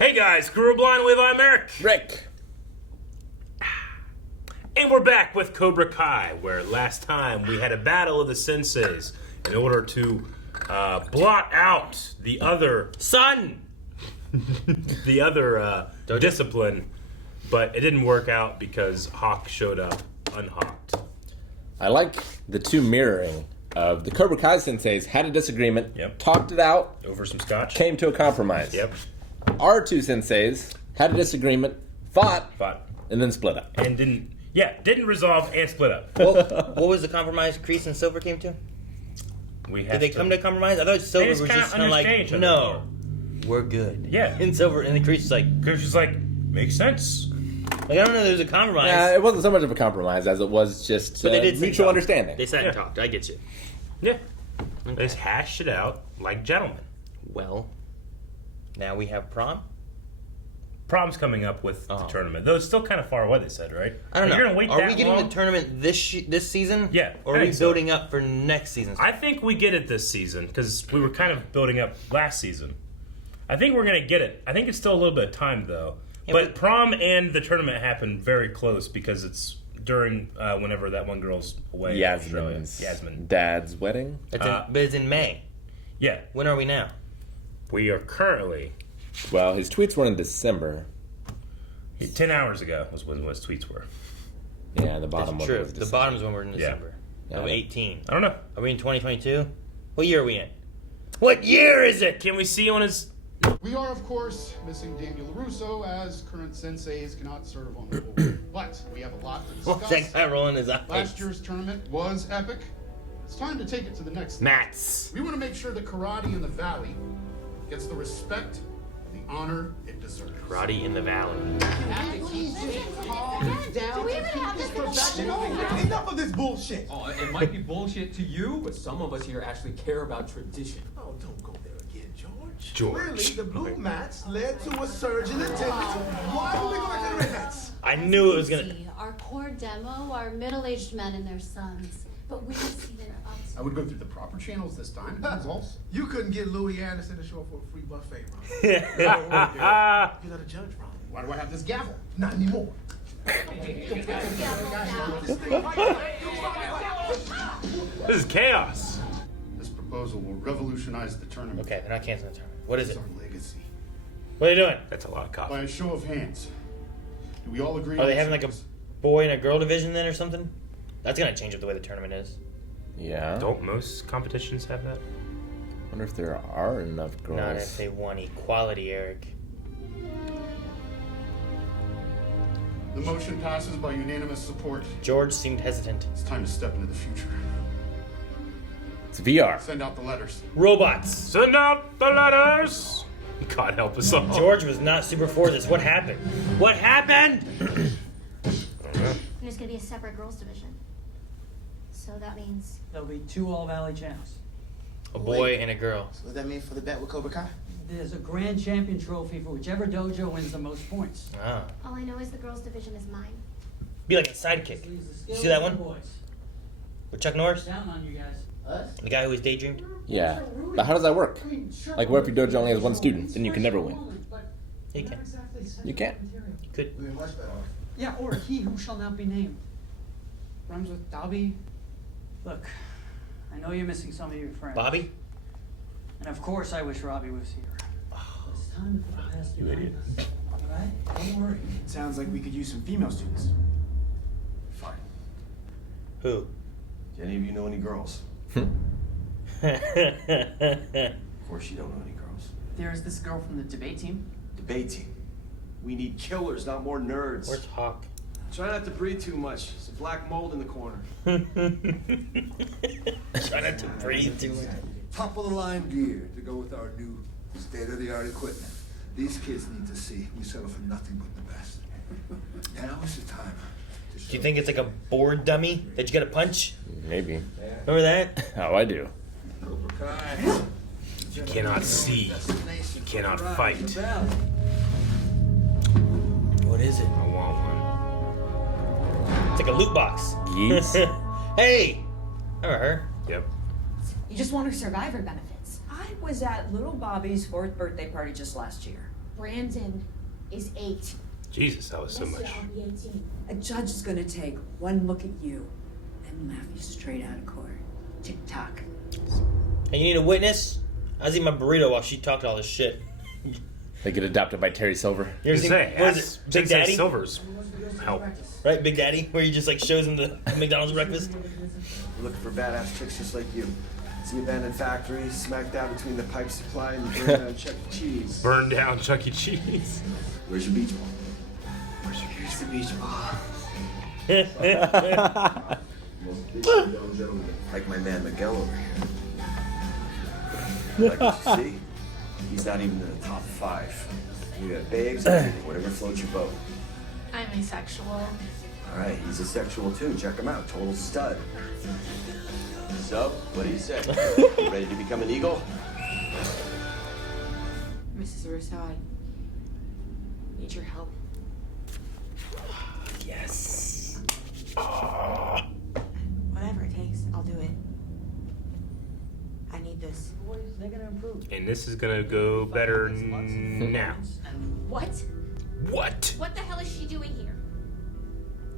Hey guys, Guru Blind Wave, I'm Eric. Rick. And we're back with Cobra Kai, where last time we had a battle of the senseis in order to blot out the other discipline, but it didn't work out because Hawk showed up unhawked. I like the two mirroring of the Cobra Kai senseis had a disagreement, talked it out, Over some scotch. came to a compromise. Yep. Our two senseis had a disagreement, fought, and then split up. And didn't resolve and split up. Well, what was the compromise Kreese and Silver came to? Did they come to a compromise? I thought Silver was just kind of like, no, we're good. Yeah. And Silver, and then Kreese was like, makes sense. Like, I don't know, there was a compromise. Yeah, it wasn't so much of a compromise as it was just But they did mutual understanding. They sat and talked. I get you. Yeah. They just hashed it out like gentlemen. Well, now we have prom. Prom's coming up with the tournament, though it's still kind of far away. They said, right? I don't know. You're gonna wait Are that we getting long? the tournament this season? Yeah, Or I are we think so. building up for next season? I think we get it this season because we were kind of building up last season. I think we're gonna get it. I think it's still a little bit of time though. Yeah, but prom and the tournament happen very close because it's during whenever that one girl's away. in Australia. Yasmin's dad's wedding. But it's in May. Yeah, When are we now? we are currently Well, his tweets were in December. 10 hours ago was when his tweets were. Yeah, the bottom That's one true. was The December. bottom's when we're in December. Yeah. Of 18. I don't know. Are we in 2022? What year are we in? What year is it? Can we see on his? We are, of course, missing Daniel LaRusso, as current senseis cannot serve on the board. But we have a lot to discuss. What's that guy rolling his eyes? Last year's tournament was epic. It's time to take it to the next level. Mats. We want to make sure that karate in the Valley gets the respect and the honor it deserves. Karate in the Valley. Enough of this bullshit. Oh, it might be bullshit to you, but some of us here actually care about tradition. Oh, don't go there again, George. George. Clearly, the blue mats led to a surge in attendance. Why are we going to the red mats? I knew it was gonna. Our core demo are middle-aged men and their sons, but we see their ups. I would go through the proper channels this time. That was all. You couldn't get Louis Anderson to show up for a free buffet, Ron. You're not a judge, Ron. Why do I have this gavel? Not anymore. This is chaos. This proposal will revolutionize the tournament. Okay, they're not canceling the tournament. What is It's it? our legacy. What are they doing? That's a lot of coffee. By a show of hands, do we all agree? Are on they this? having like a boy and a girl division then or something? That's gonna change up the way the tournament is. Yeah. Don't most competitions have that? Wonder if there are enough girls. Not if they want equality, Eric. The motion passes by unanimous support. George seemed hesitant. It's time to step into the future. It's VR. Send out the letters. Robots. Send out the letters. God help us all. George was not super for this. What happened? What happened? There's gonna be a separate girls division. So that means There'll be 2 All-Valley champs. A boy and a girl. So what does that mean for the bet with Cobra Kai? There's a grand champion trophy for whichever dojo wins the most points. Ah. all I know is the girls division is mine. Be like a sidekick. You see that one? Boys. With Chuck Norris? Down on you guys. The guy who was daydreamed? Yeah. But how does that work? Like, what if your dojo only has one student? Then you can never win. He can. You can't. Could. We much better. Yeah, or he who shall not be named. Rhymes with Dobby. Look, I know you're missing some of your friends. Bobby? And of course I wish Robbie was here. But it's time to put the past behind us. Alright? Don't worry. Sounds like we could use some female students. Fine. Who? Do any of you know any girls? Of course you don't know any girls. There's this girl from the debate team. Debate team. We need killers, not more nerds. Where's Hawk? Try not to breathe too much. There's a black mold in the corner. Try not to breathe too much. Top of the line gear to go with our new state of the art equipment. These kids need to see we settle for nothing but the best. Now is the time. Do you think it's like a board dummy that you gotta punch? Maybe. Remember that? Oh, I do. Cobra Kai. You cannot see. You cannot fight. What is it? I want one. It's like a loot box. Geese? Hey! Remember her? Yep. You just want her survivor benefits. I was at little Bobby's 4th birthday party just last year. Brandon is 8. Jesus, that was so much. I'll be 18. A judge is gonna take one look at you and laugh you straight out of court. Tick-tock. And you need a witness? I was eating my burrito while she talked all this shit. They get adopted by Terry Silver. You ever seen, what is it? Big Daddy? Silver's help. Right, Big Daddy? Where he just like shows him the McDonald's breakfast? We're looking for badass chicks just like you. See abandoned factories, smack down between the pipe supply and the burn down Chuck E. Cheese. Burn down Chuck E. Cheese. Where's your beach ball? Here's the beach ball. Like my man Miguel over here. Like what you see? He's not even in the top 5. You got babes, everything, whatever floats your boat. I'm asexual. All right, he's asexual too. Check him out. Total stud. So, what do you say? You ready to become an eagle? Mrs. Russo, I need your help. Yes. Whatever it takes, I'll do it. I need this. They're gonna improve. And this is gonna go better now. What? What? What the hell is she doing here?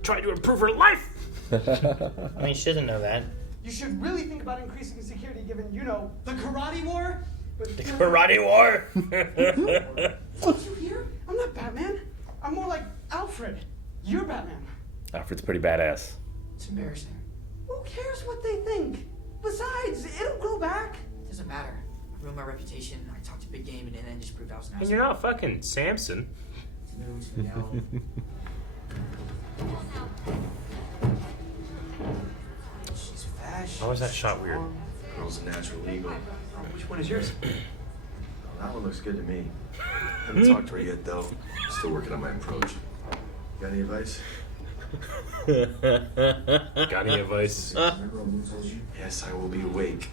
Trying to improve her life! I mean, she doesn't know that. You should really think about increasing security given, you know, the karate war. But The karate war? Did you hear? I'm not Batman. I'm more like Alfred. You're Batman. Alfred's pretty badass. It's embarrassing. Who cares what they think? Besides, it'll grow back. Doesn't matter. I ruined my reputation. I talked to big game and then just proved I was an And asshole. you're not fucking Samson. She's fast. Why was that shot weird? Girl's a natural eagle. Which one is yours? That one looks good to me. Haven't talked to her yet, though. Still working on my approach. Got any advice? Got any advice? Yes, I will be awake.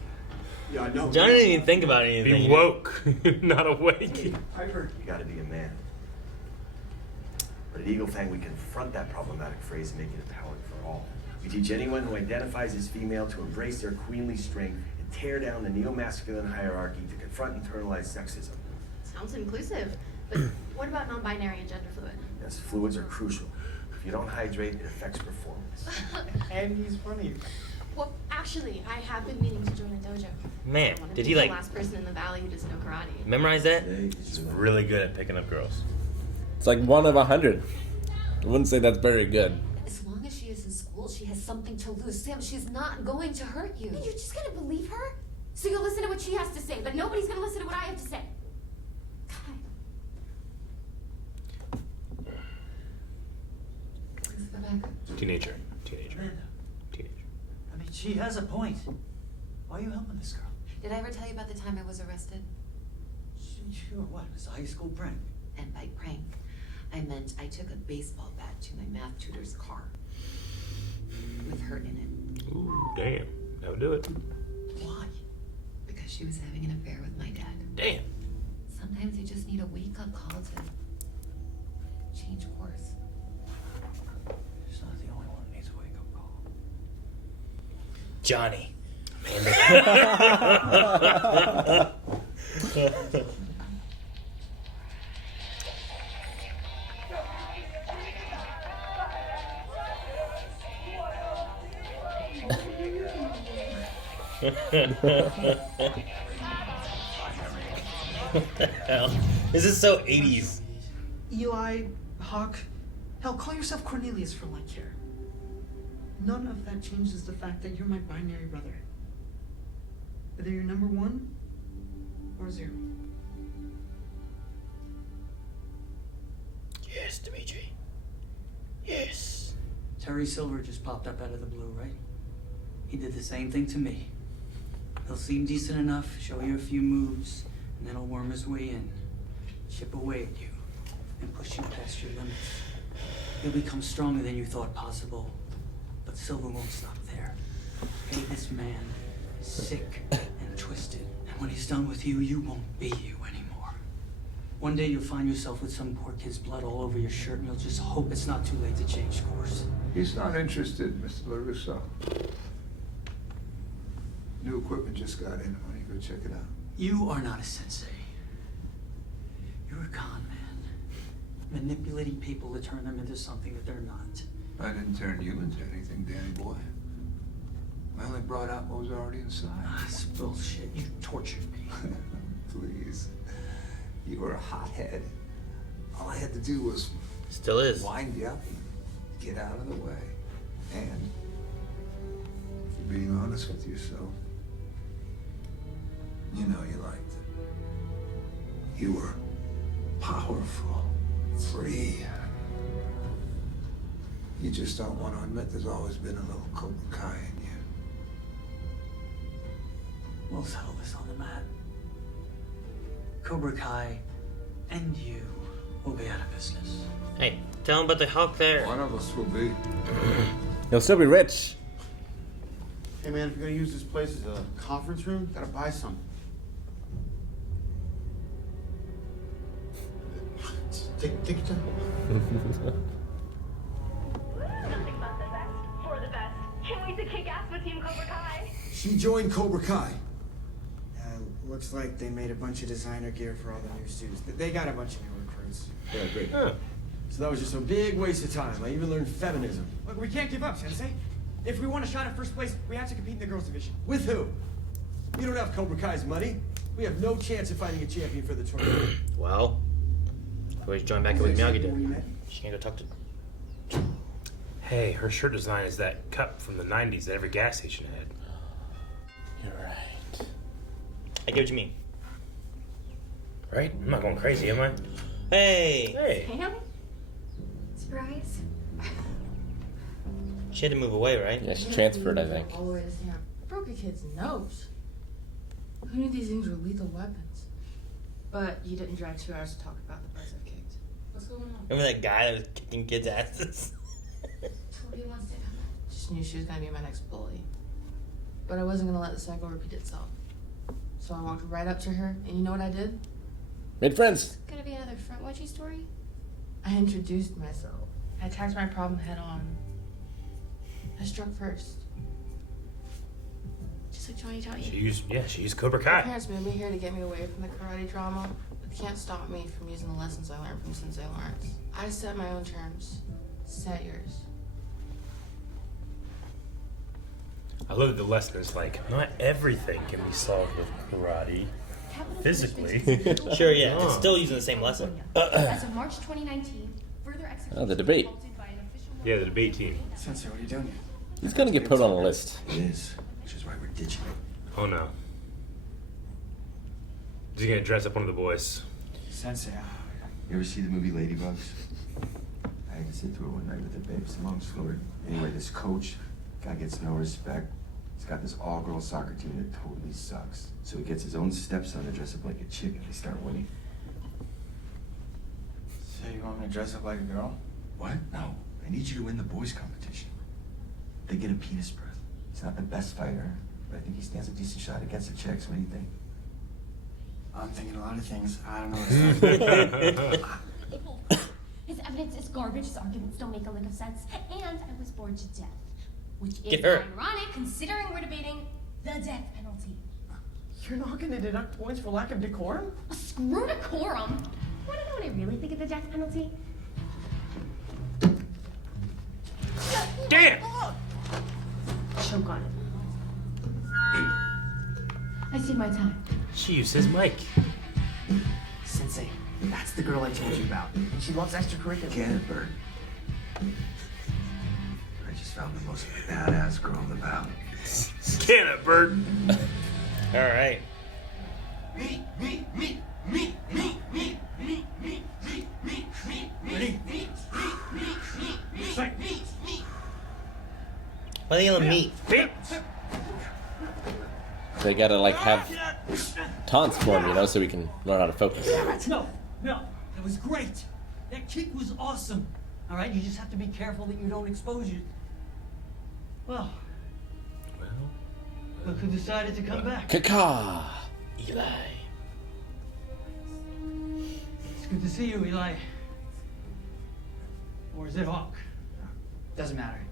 Yeah, I know. John didn't even think about anything. Be woke, not awake. Piper, you gotta be a man. But at Eagle Fang, we confront that problematic phrase and make it empowering for all. We teach anyone who identifies as female to embrace their queenly strength and tear down the neo-masculine hierarchy to confront internalized sexism. Sounds inclusive. But what about non-binary and gender fluid? Yes, fluids are crucial. If you don't hydrate, it affects performance. And he's funny. Well, actually, I have been meaning to join a dojo. Man, I wanna did be he the like last person in the valley who doesn't know karate. memorize that? He's really good at picking up girls. It's like 1 of 100. I wouldn't say that's very good. As long as she is in school, she has something to lose. Sam, she's not going to hurt you. You're just gonna believe her? So you'll listen to what she has to say, but nobody's gonna listen to what I have to say. Let's go back. Teenager. Amanda. I mean, she has a point. Why are you helping this girl? Did I ever tell you about the time I was arrested? Sure, what? It was a high school prank. And by prank, I meant I took a baseball bat to my math tutor's car with her in it. Ooh, damn. That would do it. Why? Because she was having an affair with my dad. Damn. Sometimes you just need a wake-up call to change course. She's not the only one who needs a wake-up call. Johnny. What the hell? This is so 80s. Eli, Hawk, hell, call yourself Cornelius for all I care. None of that changes the fact that you're my binary brother. Either you're number 1 or 0. Yes, Dimitri. Yes. Terry Silver just popped up out of the blue, right? He did the same thing to me. He'll seem decent enough, show you a few moves, and then he'll worm his way in, chip away at you, and push you past your limits. He'll become stronger than you thought possible, but Silver won't stop there. Hey, this man is sick and twisted, and when he's done with you, you won't be you anymore. One day you'll find yourself with some poor kid's blood all over your shirt, and you'll just hope it's not too late to change course. He's not interested, Mr. LaRusso. New equipment just got in. Why don't you go check it out? You are not a sensei. You're a con man. manipulating people to turn them into something that they're not. I didn't turn you into anything, Danny boy. I only brought out what was already inside. That's bullshit. You tortured me. Please. You were a hothead. All I had to do was... Still is. Wind you up and get out of the way. And, if you're being honest with yourself, you know you liked it. You were powerful, free. You just don't want to admit there's always been a little Cobra Kai in you. We'll settle this on the mat. Cobra Kai and you will be out of business. Hey, tell him about the Hulk there. One of us will be. He'll still be rich. Hey man, if you're gonna use this place as a conference room, gotta buy some. Take your time. Nothing but the best for the best. Can't wait to kick ass with Team Cobra Kai. She joined Cobra Kai. Looks like they made a bunch of designer gear for all the new students. They got a bunch of new recruits. Yeah, great. So that was just a big waste of time. I even learned feminism. Look, we can't give up, Sensei. If we want a shot at first place, we have to compete in the girls' division. With who? You don't have Cobra Kai's money. We have no chance of finding a champion for the tournament. Well, always join back in with Miyagi did. She can go talk to. Hey, her shirt design is that cup from the 90s that every gas station had. You're right. I get what you mean. Right? I'm not going crazy, am I? Hey! Hey! Sam? Surprise? She had to move away, right? Yeah, she transferred, I think. All the way to Sam. Broke a kid's nose. Who knew these things were lethal weapons? But you didn't drive 2 hours to talk about the butts I've kicked. What's going on? Remember that guy that was kicking kids' asses? Told you once to come. Just knew she was gonna be my next bully. But I wasn't gonna let the cycle repeat itself. So I walked right up to her, and you know what I did? Made friends. Gonna be another front wedgie story? I introduced myself. I attacked my problem head on. I struck first. Just like Johnny taught you. She used Cobra My Kai. parents moved me here to get me away from the karate drama, but they can't stop me from using the lessons I learned from Sensei Lawrence. I set my own terms. Set yours. I love that the lesson is like, not everything can be solved with karate. Physically. Sure, yeah. It's still using the same lesson. As of March 2019, further execution. Oh, the debate. Yeah, the debate team. Sensei, what are you doing here? He's gonna get put on a list. It is, which is why we're ditching it. Oh no. Is he gonna dress up one of the boys? Sensei, You ever see the movie Ladybugs? I had to sit through it one night with the babes. It's a long story. Anyway, this coach, guy gets no respect. He's got this all-girl soccer team that totally sucks. So he gets his own stepson to dress up like a chick and they start winning. So you want me to dress up like a girl? What? No. I need you to win the boys' competition. They get a penis birth. He's not the best fighter, but I think he stands a decent shot against the chicks. What do you think? I'm thinking a lot of things. I don't know what His evidence is garbage. His arguments don't make a lick of sense. And I was bored to death. Which is Get her. ironic considering we're debating the death penalty. You're not gonna deduct points for lack of decorum? Screw decorum. Wanna know what I really think of the death penalty? Damn! Choke on it. I did my time. She used his mic. Sensei, that's the girl I told you about. And she loves extracurriculars. Get it, Bert. I just found the most badass girl about. Scan it, Bird. All right. Me. Why are they yelling meat? They gotta like have taunts for him, you know, so we can learn how to focus. No, that was great. That kick was awesome. All right, you just have to be careful that you don't expose you. Well, look who decided to come back. Kaka! Eli. It's good to see you, Eli. Or is it Hawk? Doesn't matter.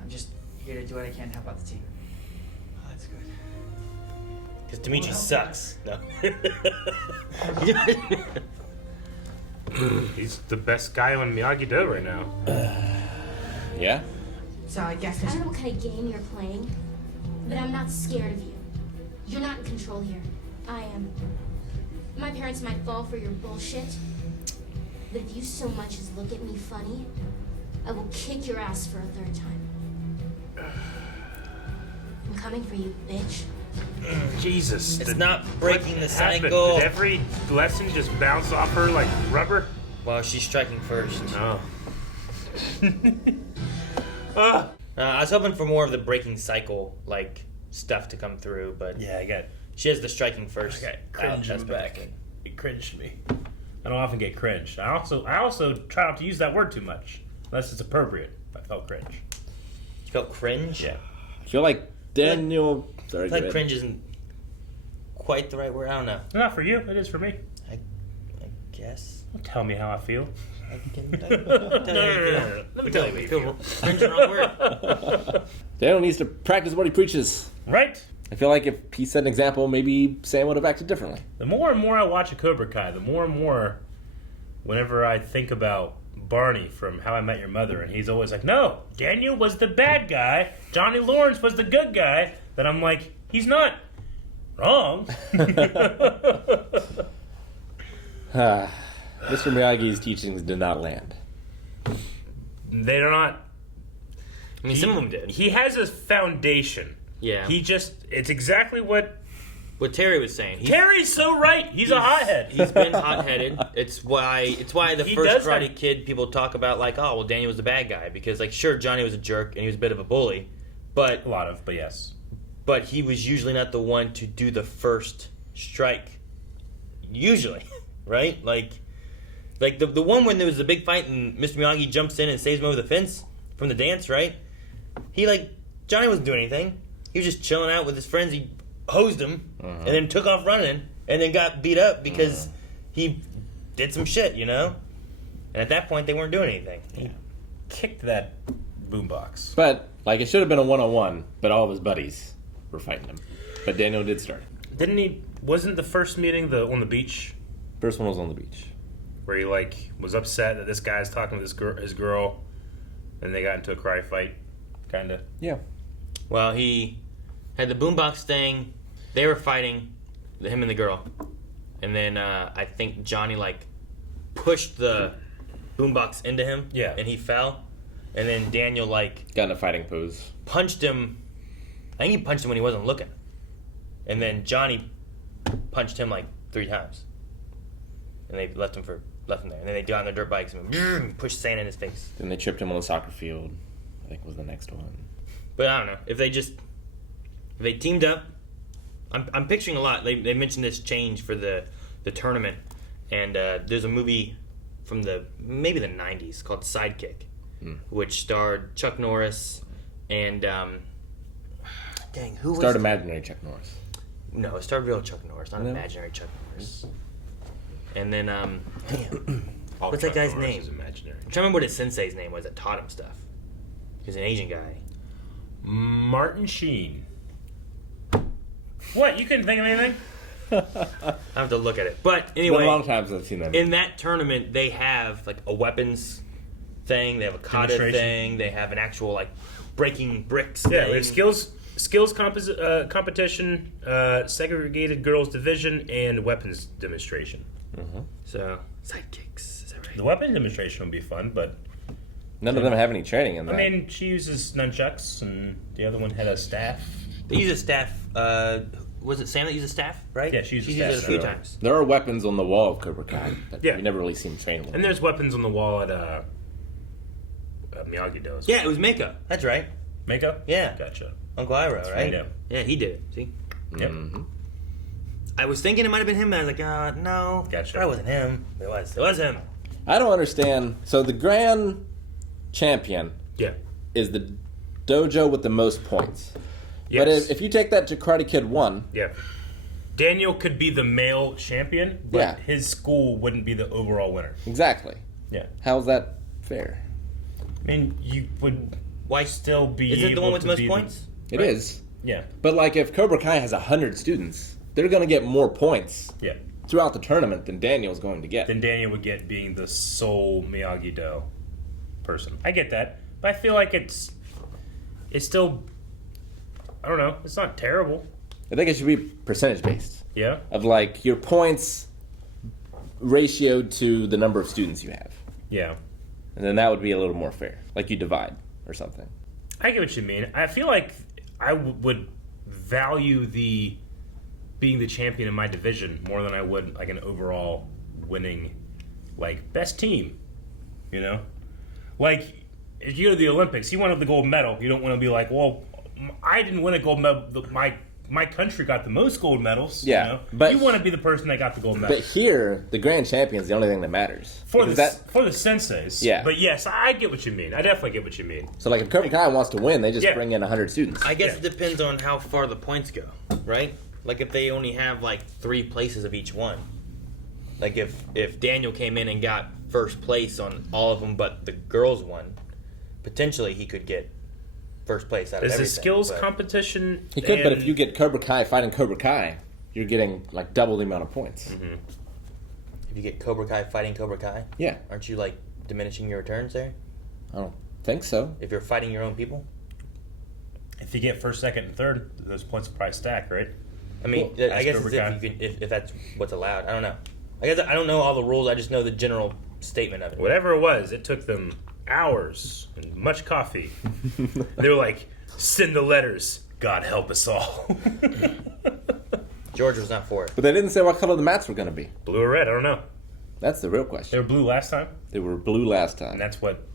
I'm just here to do what I can to help out the team. Oh, that's good. Because Dimitri sucks. No. He's the best guy on Miyagi-Do right now. Yeah? So I guess I don't know what kind of game you're playing, but I'm not scared of you. You're not in control here. I am. My parents might fall for your bullshit, but if you so much as look at me funny, I will kick your ass for a third time. I'm coming for you, bitch. Jesus. It's not breaking the happened? cycle. Did every lesson just bounce off her like rubber? Well, she's striking first. Oh. I was hoping for more of the breaking cycle, like, stuff to come through, but... Yeah, I got... She has the striking first. I got cringe in the back. It cringed me. I don't often get cringed. I also try not to use that word too much, unless it's appropriate. I felt cringe. You felt cringe? Yeah. I feel like Daniel... Sorry, I feel like cringe isn't quite the right word. I don't know. Not for you. It is for me. I guess. Don't tell me how I feel. Let me tell you. Cringe is the wrong word. Daniel needs to practice what he preaches. Right? I feel like if he set an example, maybe Sam would have acted differently. The more and more I watch a Cobra Kai, the more and more, whenever I think about Barney from How I Met Your Mother, and he's always like, no, Daniel was the bad guy, Johnny Lawrence was the good guy, then I'm like, he's not wrong. Mr. Miyagi's teachings did not land. They're not. I mean, some of them did. He has a foundation. Yeah. It's exactly what Terry was saying. Terry's so right. He's a hothead. He's been hot-headed. It's why the first Karate Kid people talk about, like, oh, well, Daniel was the bad guy. Because, like, sure, Johnny was a jerk and he was a bit of a bully. But yes. But he was usually not the one to do the first strike. Usually. Right? Like the one when there was the big fight and Mr. Miyagi jumps in and saves him over the fence from the dance, right? Johnny wasn't doing anything. He was just chilling out with his friends. He hosed him and then took off running and then got beat up because he did some shit, you know? And at that point, they weren't doing anything. He kicked that boombox. But, like, it should have been a one-on-one, but all of his buddies were fighting him. But Daniel did start it. Wasn't the first meeting on the beach? First one was on the beach. Where he, like, was upset that this guy's talking to his girl, and they got into a karate fight, kind of. Yeah. Well, he had the boombox thing. They were fighting, him and the girl. And then I think Johnny, like, pushed the boombox into him. Yeah. And he fell. And then Daniel, like... got in a fighting pose. Punched him. I think he punched him when he wasn't looking. And then Johnny punched him, like, 3 times. And they left him there. And then they got on their dirt bikes and pushed sand in his face. Then they tripped him on the soccer field, I think was the next one. But I don't know. If they teamed up, I'm picturing a lot. They mentioned this change for the tournament. And there's a movie from maybe the 90s called Sidekick, which starred Chuck Norris and... who starred imaginary Chuck Norris. No, it starred real Chuck Norris, not imaginary Chuck Norris. And then, what's that guy's name? I'm trying to remember what his sensei's name was that taught him stuff. He's an Asian guy. Martin Sheen. What? You couldn't think of anything? I have to look at it. But anyway, it's been a long time since I've seen that movie. In that tournament, they have like a weapons thing. They have a kata thing. They have an actual like breaking bricks thing. Yeah, we have skills competition, segregated girls division, and weapons demonstration. So sidekicks. Is that right? The weapon demonstration would be fun, but none of them have any training in that. I mean, she uses nunchucks, and the other one had a staff. They use a staff. Was it Sam that used a staff? Right? Yeah, she used a staff. Used it a few times. There are weapons on the wall of Cobra Kai, but you never really see him train with them. And there's weapons on the wall at Miyagi-Do. Yeah, it was Mako. That's right. Mako? Yeah. Gotcha. Uncle Iroh, right? Yeah. Yeah, he did it. See? Yep. I was thinking it might have been him, but I was like, no. Gotcha. That wasn't him. It was him. I don't understand. So the grand champion is the dojo with the most points. Yes. But if you take that to Karate Kid 1... Yeah. Daniel could be the male champion, but his school wouldn't be the overall winner. Exactly. Yeah. How's that fair? I mean, you would still be Is it the one with the most points? It is. Yeah. But like if Cobra Kai has 100 students, they're going to get more points throughout the tournament than Daniel's going to get. Than Daniel would get being the sole Miyagi-Do person. I get that. But I feel like it's still, I don't know, it's not terrible. I think it should be percentage-based. Yeah? Of like your points ratioed to the number of students you have. Yeah. And then that would be a little more fair. Like you divide or something. I get what you mean. I feel like I would value being the champion in my division more than I would like an overall winning, like, best team. You know? Like, if you go to the Olympics, you want the gold medal. You don't want to be like, well, I didn't win a gold medal. My country got the most gold medals. Yeah, you know? but you want to be the person that got the gold medal. But here, the grand champion is the only thing that matters. For the senseis. Yeah. But yes, I get what you mean. I definitely get what you mean. So like if Cobra Kai wants to win, they just bring in 100 students. I guess it depends on how far the points go, right? Like if they only have like 3 places of each one. Like if Daniel came in and got first place on all of them but the girls one, potentially he could get first place out of everything. Is the skills competition? He could, but if you get Cobra Kai fighting Cobra Kai, you're getting like double the amount of points. Mm-hmm. If you get Cobra Kai fighting Cobra Kai, yeah, aren't you like diminishing your returns there? I don't think so. If you're fighting your own people, if you get first, second, and third, those points will probably stack, right? I mean, I guess it's if that's what's allowed. I don't know. I guess I don't know all the rules. I just know the general statement of it. Whatever it was, it took them hours and much coffee. They were like, send the letters. God help us all. George was not for it. But they didn't say what color the mats were going to be. Blue or red, I don't know. That's the real question. They were blue last time? They were blue last time. And that's what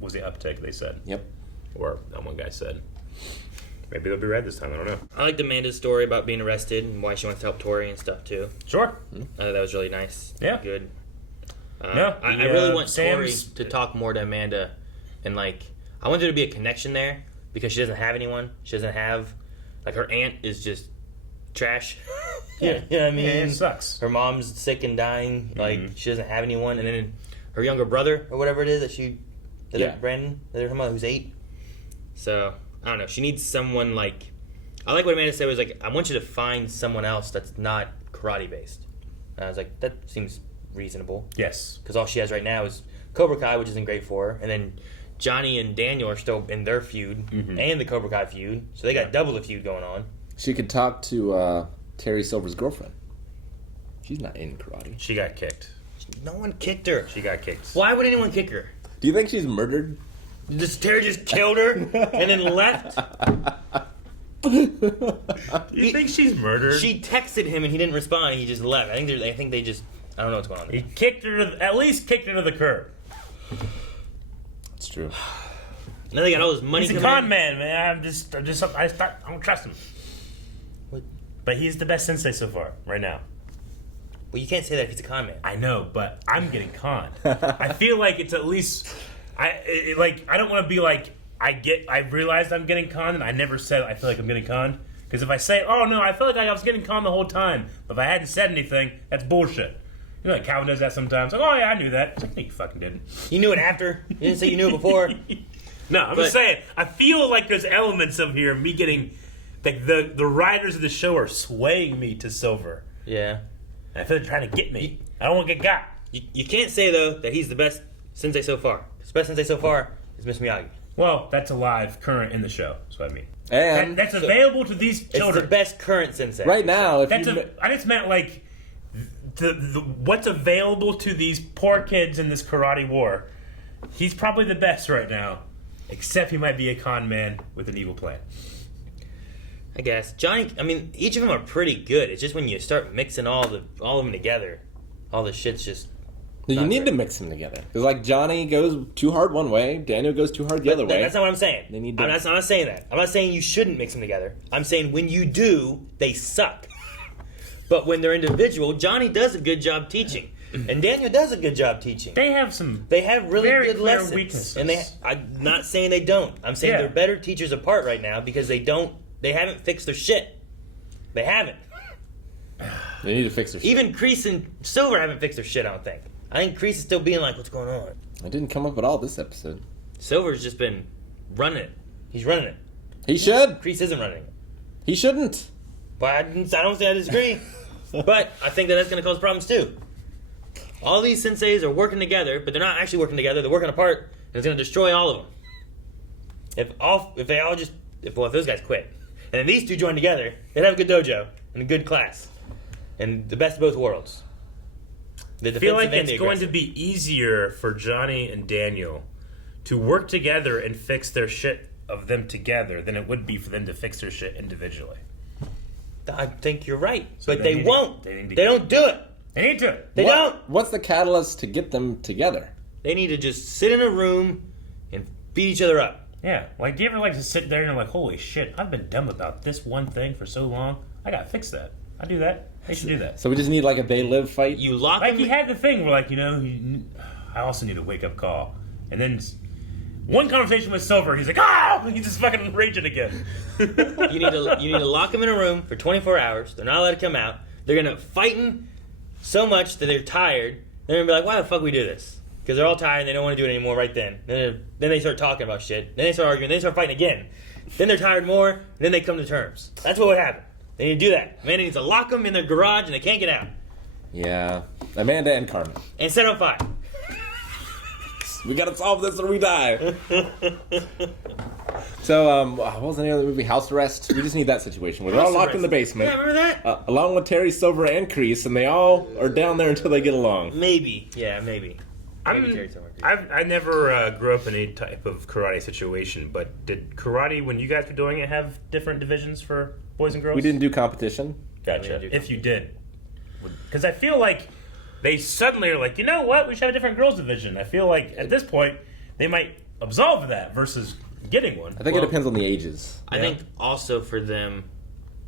was the uptake, they said. Yep. Or that one guy said. Maybe they'll be red this time, I don't know. I liked Amanda's story about being arrested and why she wants to help Tori and stuff too. Sure. I thought that was really nice. Yeah. Good. I really want Tori to talk more to Amanda, and like I want there to be a connection there because she doesn't have anyone. She doesn't have like her aunt is just trash. Yeah, you know what I mean? Yeah, it sucks. Her mom's sick and dying. Like she doesn't have anyone, and then her younger brother or whatever it is Brandon, her mother who's 8. So I don't know. She needs someone like. I like what Amanda said was like I want you to find someone else that's not karate based. And I was like that seems reasonable. Yes. Because all she has right now is Cobra Kai, which isn't great for her, and then Johnny and Daniel are still in their feud and the Cobra Kai feud, so they got double the feud going on. She could talk to Terry Silver's girlfriend. She's not in karate. She got kicked. No one kicked her. She got kicked. Why would anyone kick her? Do you think she's murdered? Terry just killed her and then left? You think she's murdered? She texted him and he didn't respond. And he just left. I think they just. I don't know what's going on there. He kicked her at least kicked her to the curb. It's true. Now they got all this money. He's a con man, man. I don't trust him. What? But he's the best sensei so far, right now. Well, you can't say that if he's a con man. I know, but I'm getting conned. I feel like it's at least. I don't want to be like I realized I'm getting conned, and I never said I feel like I'm getting conned. Because if I say, oh no, I feel like I was getting conned the whole time, but if I hadn't said anything, that's bullshit. You know, like Calvin does that sometimes. Like, oh yeah, I knew that. It's like, no, you fucking didn't. You knew it after. You didn't say you knew it before. No, I'm just saying. I feel like there's elements of here me getting, like the writers of the show are swaying me to Silver. Yeah. And I feel like they're trying to get me. I don't want to get got. You can't say though that he's the best sensei so far. The best sensei so far is Miss Miyagi. Well, that's alive, current in the show. That's what I mean. And that's available to these children. It's the best current sensei right now. I just meant like what's available to these poor kids in this karate war. He's probably the best right now, except he might be a con man with an evil plan. I guess Johnny. I mean, each of them are pretty good. It's just when you start mixing all of them together, all the shit's just. You need to mix them together because, like, Johnny goes too hard one way, Daniel goes too hard the other way. That's not what I'm saying. They need I'm not saying that. I'm not saying you shouldn't mix them together. I'm saying when you do, they suck. But when they're individual, Johnny does a good job teaching, and Daniel does a good job teaching. They have really very good clear lessons, weaknesses. and I'm not saying they don't. I'm saying they're better teachers apart right now because they haven't fixed their shit. They haven't. They need to fix their shit. Even Kreese and Silver haven't fixed their shit. I don't think. I think Kreese is still being like, "What's going on?" I didn't come up at all this episode. Silver's just been running it. He's running it. He should. Kreese isn't running it. He shouldn't. But I don't say I disagree. But I think that's going to cause problems too. All these senseis are working together, but they're not actually working together. They're working apart, and it's going to destroy all of them. If those guys quit, and then these two join together, they'd have a good dojo and a good class, and the best of both worlds. I feel like it's going to be easier for Johnny and Daniel to work together and fix their shit of them together than it would be for them to fix their shit individually. I think you're right, So but they won't. They don't do it. They need to. They don't. What's the catalyst to get them together? They need to just sit in a room and beat each other up. Yeah, like, do you ever like to sit there and you're like, holy shit, I've been dumb about this one thing for so long. I gotta fix that. I do that. They should do that. So we just need like a they live fight? You lock Like, he had the thing where, like, I also need a wake-up call. And then one conversation with Silver, he's like, he's just fucking raging again. You need to lock them in a room for 24 hours. They're not allowed to come out. They're gonna fighting so much that they're tired. They're gonna be like, why the fuck we do this? Because they're all tired and they don't want to do it anymore right then. Then they start talking about shit. Then they start arguing. Then they start fighting again. Then they're tired more. And then they come to terms. That's what would happen. They need to do that. Amanda needs to lock them in their garage and they can't get out. Yeah. Amanda and Carmen. And set on fire. We gotta solve this or we die. So, what was the name of the movie? House Arrest? We just need that situation where they're all locked in the basement. Yeah, remember that? Along with Terry, Silver, and Kreese, and they all are down there until they get along. Maybe. Yeah, maybe. I never grew up in any type of karate situation, but did karate, when you guys were doing it, have different divisions for boys and girls? We didn't do competition. Gotcha. If you did. Because I feel like they suddenly are like, you know what, we should have a different girls division. I feel like at this point, they might absolve that versus getting one. I think it depends on the ages. I think also for them,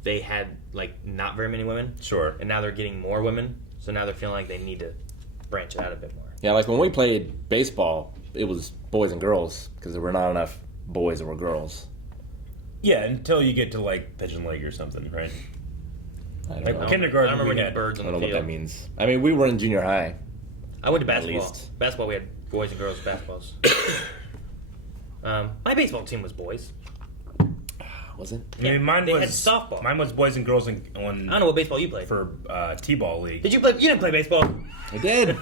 they had like not very many women. Sure. And now they're getting more women, so now they're feeling like they need to branch it out a bit more. Yeah, like when we played baseball, it was boys and girls because there were not enough boys that were girls. Yeah, until you get to like Pigeon League or something, right? I don't like know. Kindergarten, I remember we when you had birds I on don't the know what field. that means. I mean, we were in junior high. I went to basketball. At least. Basketball, we had boys and girls basketballs. My baseball team was boys. Was it? I mean, mine they was had softball. Mine was boys and girls on. I don't know what baseball you played for T-ball league. Did you play? You didn't play baseball. I did.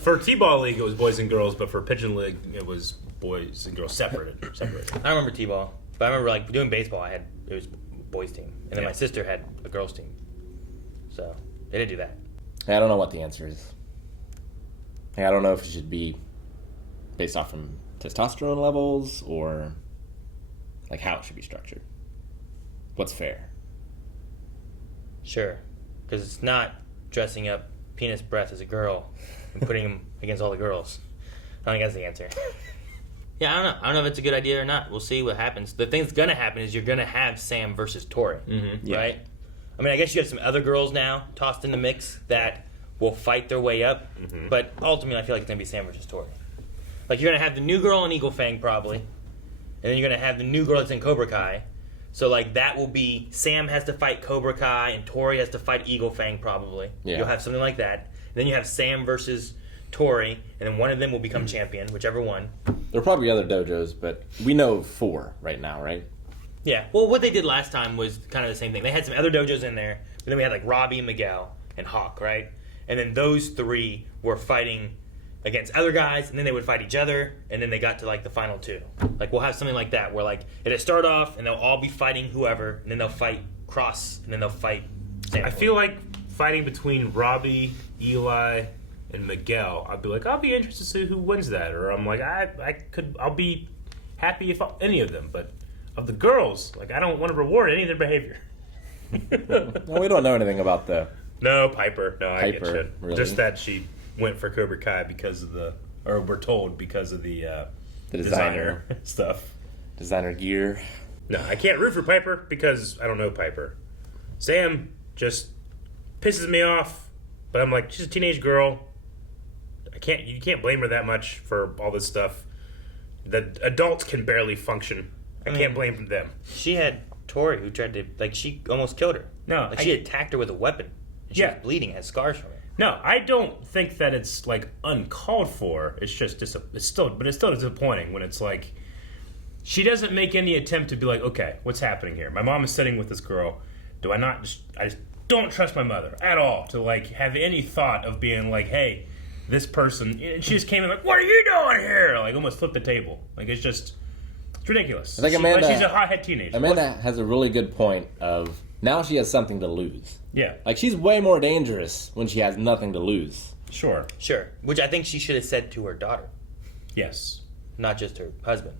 For T-ball league, it was boys and girls, but for Pigeon League, it was boys and girls separated. I don't remember T-ball, but I remember like doing baseball. It was boys team, and then my sister had a girls team. So they didn't do that. I don't know what the answer is. I don't know if it should be based off from testosterone levels or like how it should be structured. What's fair? Sure, because it's not dressing up Penis Breath as a girl and putting him against all the girls. I think that's the answer. Yeah, I don't know. I don't know if it's a good idea or not. We'll see what happens. The thing that's going to happen is you're going to have Sam versus Tori, right? I mean, I guess you have some other girls now tossed in the mix that will fight their way up, but ultimately I feel like it's going to be Sam versus Tori. Like, you're going to have the new girl in Eagle Fang, probably, and then you're going to have the new girl that's in Cobra Kai. So, like, that will be Sam has to fight Cobra Kai and Tori has to fight Eagle Fang, probably. Yeah. You'll have something like that. And then you have Sam versus Tori, and then one of them will become champion, whichever one. There are probably other dojos, but we know 4 right now, right? Yeah. Well, what they did last time was kind of the same thing. They had some other dojos in there, but then we had, like, Robbie, Miguel, and Hawk, right? And then those 3 were fighting against other guys, and then they would fight each other, and then they got to, like, the final 2. Like, we'll have something like that, where, like, it'll start off, and they'll all be fighting whoever, and then they'll fight Cross, and then they'll fight Sam. I feel like fighting between Robbie, Eli, and Miguel, I'd be like, I'll be interested to see who wins that, or I'm like, I'll be happy if any of them, but of the girls, like, I don't want to reward any of their behavior. No, we don't know anything about the... No, Piper. No, I get Piper, shit. really? Just that she went for Cobra Kai because of the, or we're told because of the designer stuff. Designer gear. No, I can't root for Piper because I don't know Piper. Sam just pisses me off, but I'm like, she's a teenage girl. You can't blame her that much for all this stuff. The adults can barely function. I can't blame them. She had Tori who tried to, like, she almost killed her. No, like, she attacked her with a weapon. And she was bleeding, had scars from it. No, I don't think that it's like uncalled for. It's just it's still disappointing when it's like she doesn't make any attempt to be like, okay, what's happening here? My mom is sitting with this girl. I just don't trust my mother at all to like have any thought of being like, hey, this person. And she just came in like, what are you doing here? Like almost flipped the table. Like it's ridiculous. I think Amanda, she's a hothead teenager. Amanda has a really good point of now she has something to lose. Yeah. Like she's way more dangerous when she has nothing to lose. Sure. Which I think she should have said to her daughter. Yes. Not just her husband.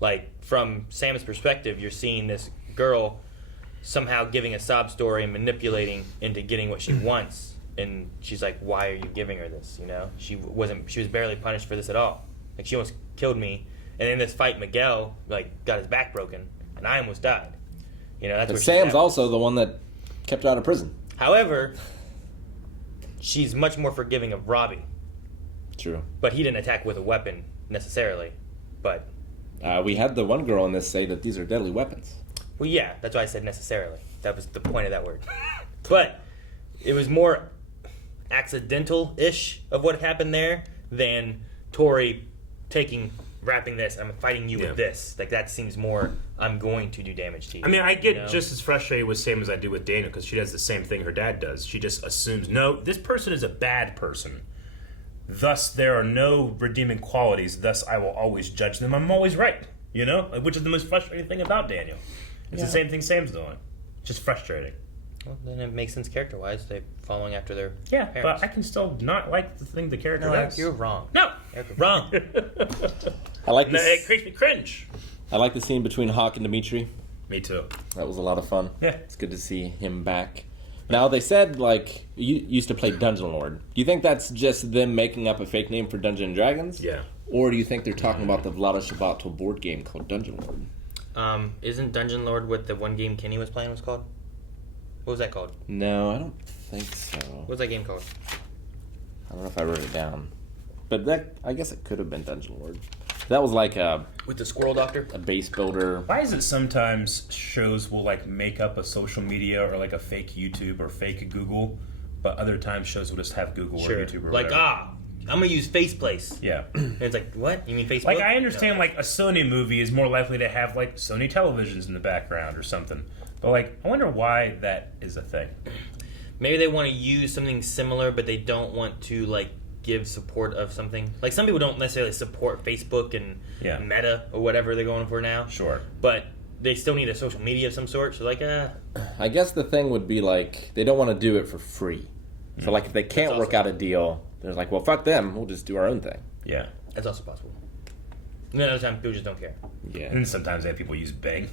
Like, from Sam's perspective, you're seeing this girl somehow giving a sob story and manipulating into getting what she wants. And she's like, why are you giving her this? You know? She was barely punished for this at all. Like, she almost killed me. And in this fight, Miguel, like, got his back broken. And I almost died. You know, that's But where Sam's also the one that kept her out of prison. However, she's much more forgiving of Robbie. True. But he didn't attack with a weapon, necessarily. But... we had the one girl in this say that these are deadly weapons. Well, yeah, that's why I said necessarily. That was the point of that word. But it was more accidental-ish of what happened there than Tori wrapping this, I'm fighting you with this. Like, that seems more, I'm going to do damage to you. I mean, I get just as frustrated with Sam as I do with Daniel, because she does the same thing her dad does. She just assumes, no, this person is a bad person. Thus, there are no redeeming qualities. Thus, I will always judge them. I'm always right. You know? Which is the most frustrating thing about Daniel. It's the same thing Sam's doing. Just frustrating. Well, then it makes sense character-wise. They're following after their parents. But I can still not like the thing the character No, does. Eric, you're wrong. No! Eric, you're wrong. I like this. It creates me cringe. I like the scene between Hawk and Dimitri. Me too. That was a lot of fun. Yeah. It's good to see him back. Now, they said, like, you used to play Dungeon Lord. Do you think that's just them making up a fake name for Dungeons and Dragons? Yeah. Or do you think they're talking about the Vlada Shavato board game called Dungeon Lord? Isn't Dungeon Lord what the one game Kenny was playing was called? What was that called? No, I don't think so. What was that game called? I don't know if I wrote it down. But that, I guess it could have been Dungeon Lord. That was like a... With the Squirrel Doctor? A base builder. Why is it sometimes shows will like make up a social media or like a fake YouTube or fake Google, but other times shows will just have Google or YouTube or like, whatever? I'm going to use Faceplace. Yeah. And it's like, what? You mean Facebook? Like, I understand, like, a Sony movie is more likely to have, like, Sony televisions in the background or something. But, like, I wonder why that is a thing. Maybe they want to use something similar, but they don't want to, like, give support of something. Like, some people don't necessarily support Facebook and Meta or whatever they're going for now. Sure. But they still need a social media of some sort. So, like, I guess the thing would be, like, they don't want to do it for free. So, like, if they can't work out a deal, they're like, well, fuck them. We'll just do our own thing. Yeah. That's also possible. And then other times, people just don't care. Yeah. And sometimes they have people use Bing.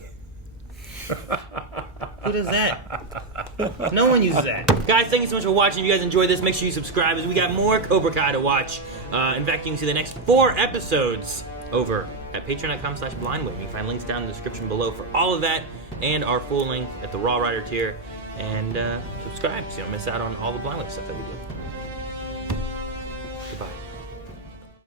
Who does that? No one uses that. Guys, thank you so much for watching. If you guys enjoyed this, make sure you subscribe as we got more Cobra Kai to watch. In fact, you can see the next 4 episodes over at patreon.com/blindwave. You can find links down in the description below for all of that and our full length at the Raw Rider tier. And subscribe so you don't miss out on all the Blindwave stuff that we do.